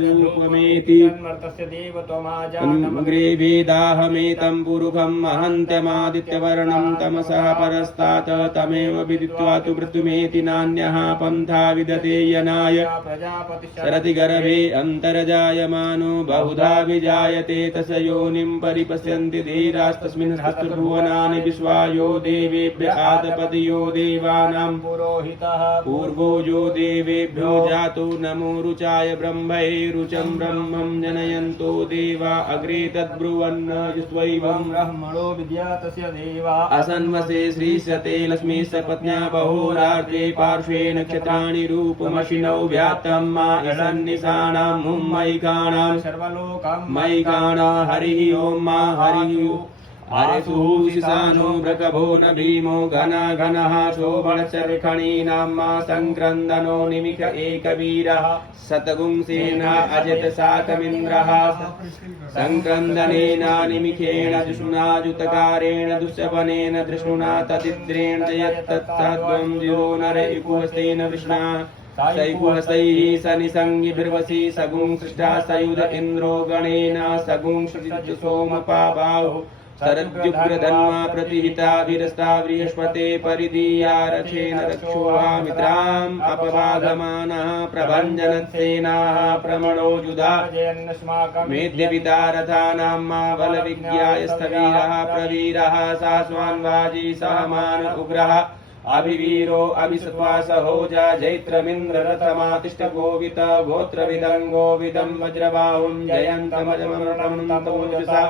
रूपमेति अग्रे वेदाहमेतं पुरुषम् अहन्त्यमादित्यवर्णं तमसः परस्तात् तमेव विदित्वा तु मृत्युमेति नान्यः पन्था विदते यनाय शरति गर्भे अन्तर्जायमानो बहुधा विजायते तस्य योनिं परिपश्यन्ति धीरास्तस्मिन् सहस्रभुवनानि विश्वायो देवेभ्य आदपतियो देवानां पुरोहितः पूर्वो यो देवेभ्यो जातो नमो रुचाय ब्रह्मणे रुचं ब्रह्मं जनयन्तो देवा अग्रे तद्ब्रुवन् स्वैवं ब्रह्मणो विद्यातस्य देवा असन्वसे श्रीस्यते लक्ष्मीस्य पत्न्या बहोरार्थे पार्श्वे नक्षत्राणि रूपमशिनौ व्यात्तं मा ईशन्निशानां मुम्मैकाणां सर्वलोकं मैकाणा हरिः ओं मा हरिः हरिसुशिसानो व्रकभो न भीमो घना घनः शोभणचर्खणीनां मा सङ्क्रन्दनो निमिष एकवीरः शतगुंसेना अजत साकमिन्द्रः सङ्क्रन्दनेन निमिषेण जुषुणाजुतकारेण दुःशवनेन धृष्णुना तदिद्रेण यत्तत्सत्त्वं दिवो नर इकुहस्तेन विष्णा सैकुहसैः सनिसङ्गिभिर्वसि सगुं सृष्टा सयुध इन्द्रो गणेन सगुं श्रुति सोमपाबाहो शरद्युग्रधन्वा प्रतिहिता वीरस्ता बृहस्पते परिदीया रथेन रक्षोहा मित्राम् अपवागमानः प्रभञ्जनत्सेनाः प्रमणो युधा मेध्यपिता रथानां मा बलविज्ञायस्थवीरः प्रवीरः सास्वान्वाजी सहमान उग्रः अभिवीरो अभिसत्वासहोजा जैत्रमिन्द्ररथमातिष्ठ गोवित गोत्रविदं गोविदं वज्रबाहुं जयन्तमजमनन्तमोजसा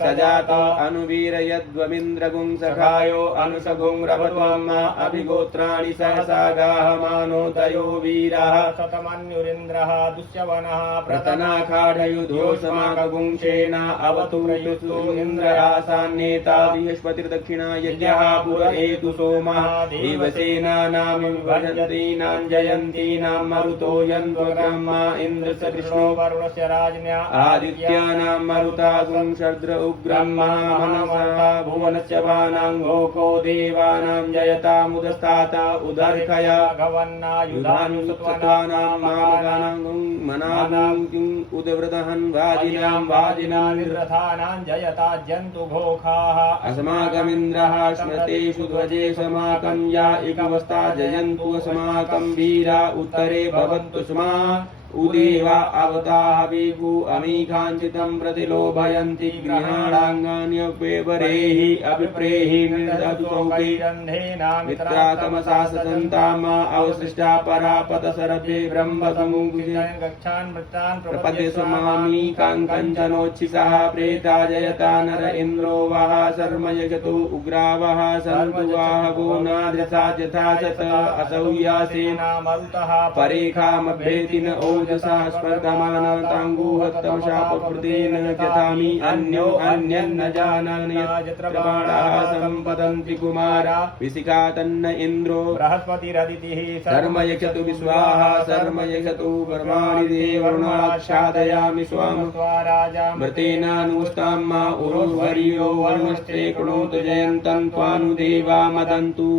सजात अनुवीरयद्वमिन्द्रगुं सखायो अनुषगुं रभत्वम् अभिगोत्राणि सहसा गाहमानोदयो वीरः शतमन्युरिन्द्रः दुष्यवनः प्रतनाखाढयुधो समागुंशेन अवतुरयुस्तु इन्द्ररासान्नेता बृहस्पतिर्दक्षिणा यज्ञः पुरहेतु सोमः देवसेनानां विभजन्तीनां जयन्तीनां मरुतो यन्त्वग्रह्मा इन्द्रस्य कृष्णो वरुणस्य राज्ञा आदित्यानां मरुतागुं शर्द्र उग्रह्मा मनसा भुवनस्य वानां गोको देवानां जयतामुदस्ताता उदर्खया भगवन्नायुधानुसत्त्वानां मामगानां मनानां उदवृतहन् वाजिनां निर्रथानां जयता जन्तु घोखाः अस्माकमिन्द्रः स्मृतेषु ध्वजे समाकं या एकवस्ता जयन्तु अस्माकं वीरा उत्तरे भवन्तु स्मा उदेवा अवताः विभु अमीकाञ्चितं प्रतिलोभयन्ति गृहाणाङ्गान्यपेवरेः अभिप्रेः निर्दधु सौखे मित्रातमसा ससन्तामा अवशिष्टा परापतसरभे ब्रह्मसमुगच्छान् मृतान् प्रपद्य समामीकाङ्कञ्चनोच्छिसः प्रेता जयता नर इन्द्रो वः शर्म यजतो उग्रावः सन्तु वाहवो नादृशा यथा सत असौयासेना मरुतः परेखामभ्येति न ओजसा स्पर्धमानाताङ्गुहत्तमशापकृतेन यथामि अन्यो अन्यन्न जानन् यत्र बाणाः सम्पतन्ति कुमारा विशिखा तन्न इन्द्रो बृहस्पतिरदितिः शर्म यक्षतु विश्वाः शर्म यक्षतु कर्माणि देवरुणाच्छादयामि स्वाम राजा मृतेनानुस्तां मा उरुर्वर्यो वर्णस्ते कृणोतु जयन्तं त्वानुदेवा मदन्तु।